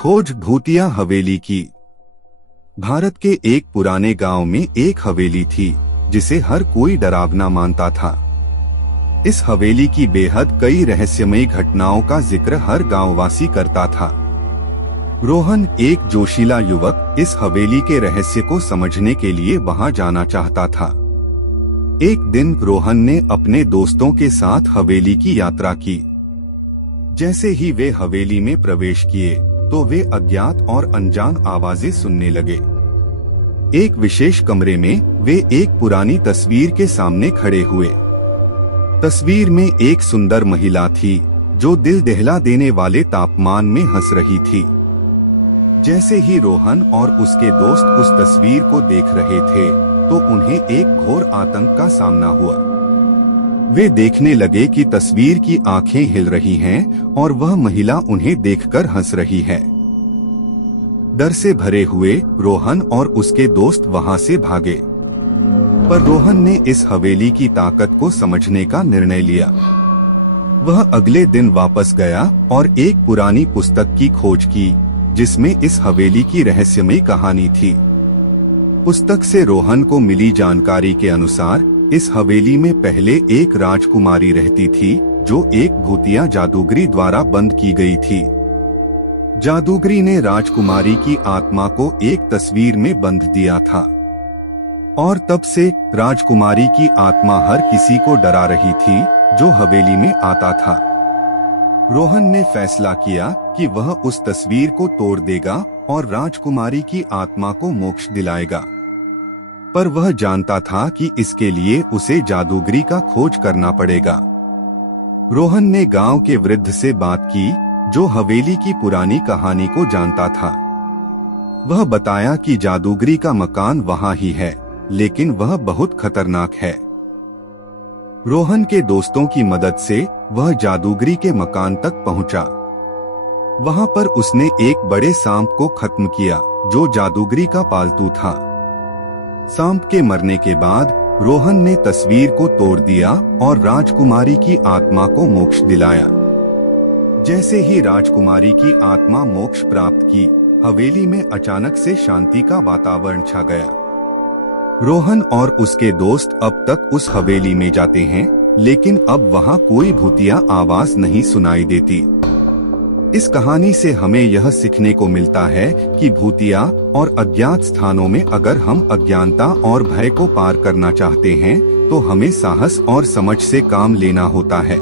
खोज भूतिया हवेली की। भारत के एक पुराने गांव में एक हवेली थी जिसे हर कोई डरावना मानता था। इस हवेली की बेहद कई रहस्यमय घटनाओं का जिक्र हर गांववासी करता था। रोहन, एक जोशीला युवक, इस हवेली के रहस्य को समझने के लिए वहां जाना चाहता था। एक दिन रोहन ने अपने दोस्तों के साथ हवेली की यात्रा की। जैसे ही वे हवेली में प्रवेश किए तो वे अज्ञात और अनजान आवाजें सुनने लगे। एक विशेष कमरे में वे एक पुरानी तस्वीर के सामने खड़े हुए। तस्वीर में एक सुंदर महिला थी जो दिल दहला देने वाले तापमान में हंस रही थी। जैसे ही रोहन और उसके दोस्त उस तस्वीर को देख रहे थे तो उन्हें एक घोर आतंक का सामना हुआ। वे देखने लगे कि तस्वीर की आंखें हिल रही हैं और वह महिला उन्हें देखकर हंस रही है। डर से भरे हुए रोहन और उसके दोस्त वहां से भागे, पर रोहन ने इस हवेली की ताकत को समझने का निर्णय लिया। वह अगले दिन वापस गया और एक पुरानी पुस्तक की खोज की जिसमें इस हवेली की रहस्यमय कहानी थी। पुस्तक से रोहन को मिली जानकारी के अनुसार इस हवेली में पहले एक राजकुमारी रहती थी जो एक भूतिया जादूगरी द्वारा बंद की गई थी। जादूगरी ने राजकुमारी की आत्मा को एक तस्वीर में बंद दिया था और तब से राजकुमारी की आत्मा हर किसी को डरा रही थी जो हवेली में आता था। रोहन ने फैसला किया कि वह उस तस्वीर को तोड़ देगा और राजकुमारी की आत्मा को मोक्ष दिलाएगा, पर वह जानता था कि इसके लिए उसे जादूगरी का खोज करना पड़ेगा। रोहन ने गांव के वृद्ध से बात की जो हवेली की पुरानी कहानी को जानता था। वह बताया कि जादूगरी का मकान वहां ही है, लेकिन वह बहुत खतरनाक है। रोहन के दोस्तों की मदद से वह जादूगरी के मकान तक पहुंचा। वहां पर उसने एक बड़े सांप को खत्म किया जो जादूगरी का पालतू था। सांप के मरने के बाद रोहन ने तस्वीर को तोड़ दिया और राजकुमारी की आत्मा को मोक्ष दिलाया। जैसे ही राजकुमारी की आत्मा मोक्ष प्राप्त की, हवेली में अचानक से शांति का वातावरण छा गया। रोहन और उसके दोस्त अब तक उस हवेली में जाते हैं, लेकिन अब वहां कोई भूतिया आवाज नहीं सुनाई देती। इस कहानी से हमें यह सीखने को मिलता है कि भूतिया और अज्ञात स्थानों में अगर हम अज्ञानता और भय को पार करना चाहते हैं तो हमें साहस और समझ से काम लेना होता है।